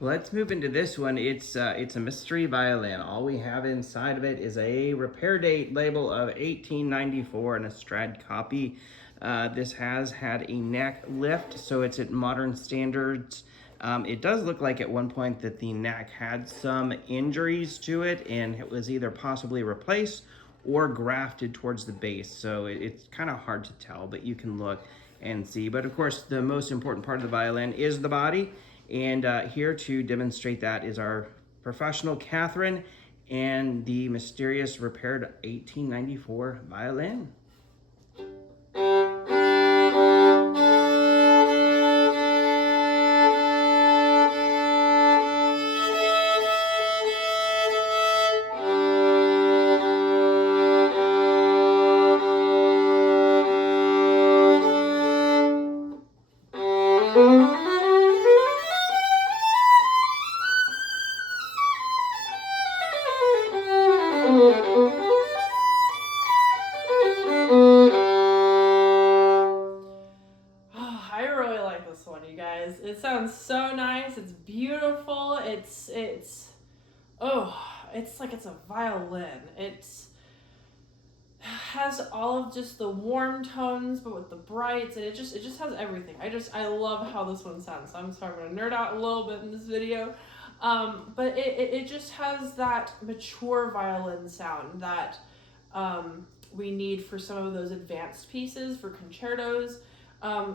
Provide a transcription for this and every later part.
Let's move into this one. It's a mystery violin. All we have inside of it is a repair date label of 1894 and a Strad copy. This has had a neck lift, so it's at modern standards. It does look like at one point that the neck had some injuries to it, and it was either possibly replaced or grafted towards the base. So it's kind of hard to tell, but you can look and see. But of course, the most important part of the violin is the body. And here to demonstrate that is our professional Catherine and the mysterious repaired 1894 violin. I really like this one, you guys. It sounds so nice. It's beautiful. It's like it's a violin. It's has all of just the warm tones, but with the brights, and it just has everything. I love how this one sounds. So I'm sorry, I'm gonna nerd out a little bit in this video, but it just has that mature violin sound that we need for some of those advanced pieces for concertos.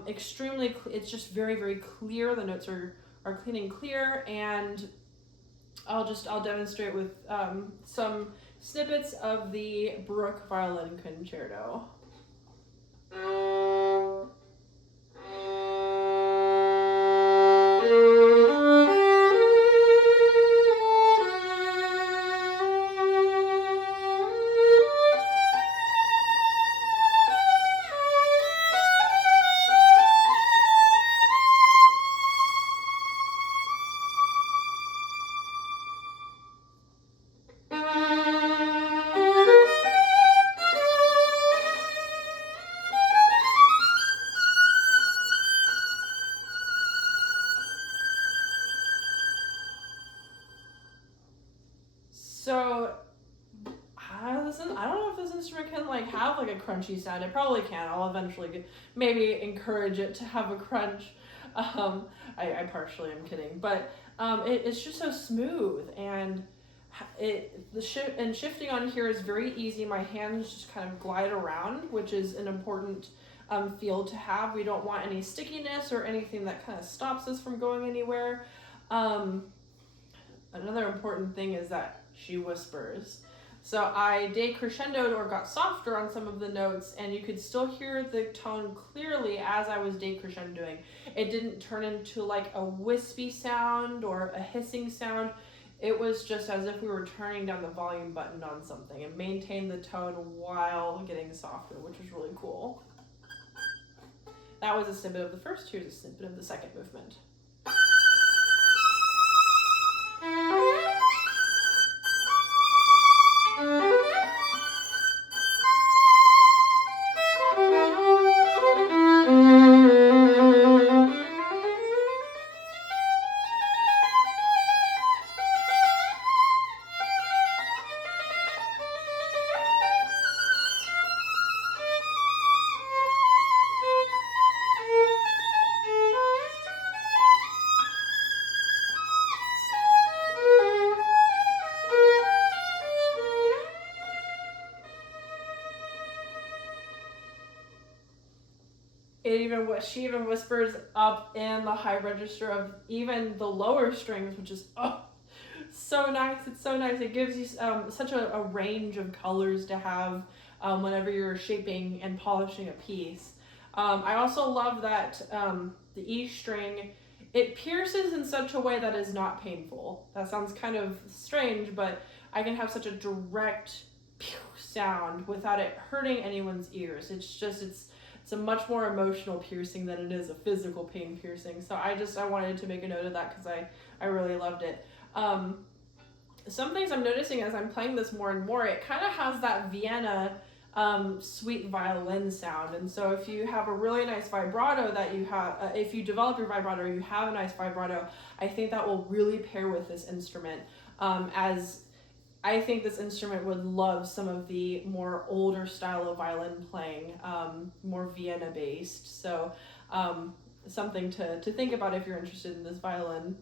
It's just very, very clear. The notes are clean and clear, and I'll demonstrate with some snippets of the Baroque Violin Concerto. So I don't know if this instrument can like have like a crunchy sound. It probably can. I'll eventually maybe encourage it to have a crunch. I partially am kidding, but it's just so smooth, and shifting on here is very easy. My hands just kind of glide around, which is an important feel to have. We don't want any stickiness or anything that kind of stops us from going anywhere. Another important thing is that she whispers. So I decrescendoed or got softer on some of the notes, and you could still hear the tone clearly as I was decrescendoing. It didn't turn into like a wispy sound or a hissing sound. It was just as if we were turning down the volume button on something and maintained the tone while getting softer, which was really cool. That was a snippet of the first. Here's a snippet of the second movement. She even whispers up in the high register of even the lower strings, which is so nice. It's so nice. It gives you such a range of colors to have whenever you're shaping and polishing a piece. I also love that the E string, it pierces in such a way that is not painful. That sounds kind of strange, but I can have such a direct sound without it hurting anyone's ears. It's a much more emotional piercing than it is a physical pain piercing. So I wanted to make a note of that because I really loved it. Some things I'm noticing as I'm playing this more and more, it kind of has that Vienna sweet violin sound. And so if you have a really nice vibrato that you have, if you develop your vibrato or you have a nice vibrato, I think that will really pair with this instrument, as I think this instrument would love some of the more older style of violin playing, more Vienna based. So something to think about if you're interested in this violin.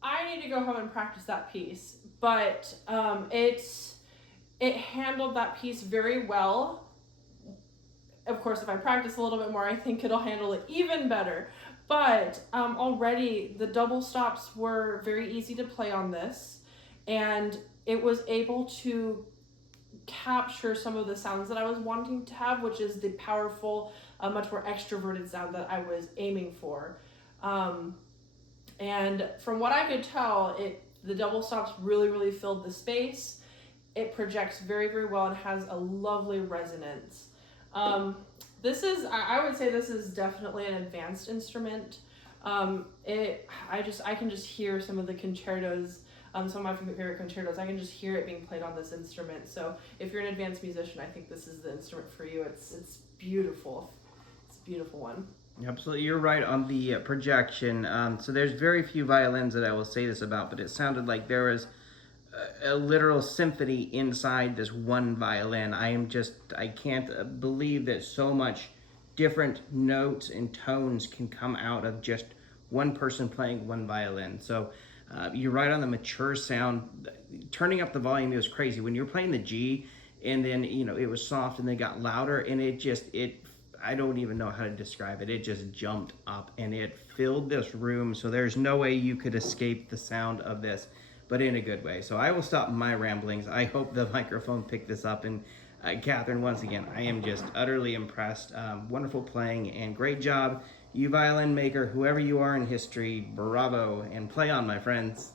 I need to go home and practice that piece, but it handled that piece very well. Of course, if I practice a little bit more, I think it'll handle it even better. But already the double stops were very easy to play on this, and it was able to capture some of the sounds that I was wanting to have, which is the powerful, much more extroverted sound that I was aiming for. And from what I could tell, the double stops really filled the space. It projects very well and has a lovely resonance. This is, I would say this is definitely an advanced instrument. I can just hear some of the concertos, some of my favorite concertos. I can just hear it being played on this instrument. So if you're an advanced musician, I think this is the instrument for you. It's beautiful. It's a beautiful one. Absolutely, you're right on the projection. So there's very few violins that I will say this about, but it sounded like there was a literal symphony inside this one violin. I can't believe that so much different notes and tones can come out of just one person playing one violin. So you're right on the mature sound. Turning up the volume, it was crazy. When you were playing the G, and then, it was soft and then got louder, and I don't even know how to describe it. It just jumped up and it filled this room. So there's no way you could escape the sound of this, but in a good way. So I will stop my ramblings. I hope the microphone picked this up. And Catherine, once again, I am just utterly impressed. Wonderful playing and great job. You violin maker, whoever you are in history, bravo, and play on, my friends.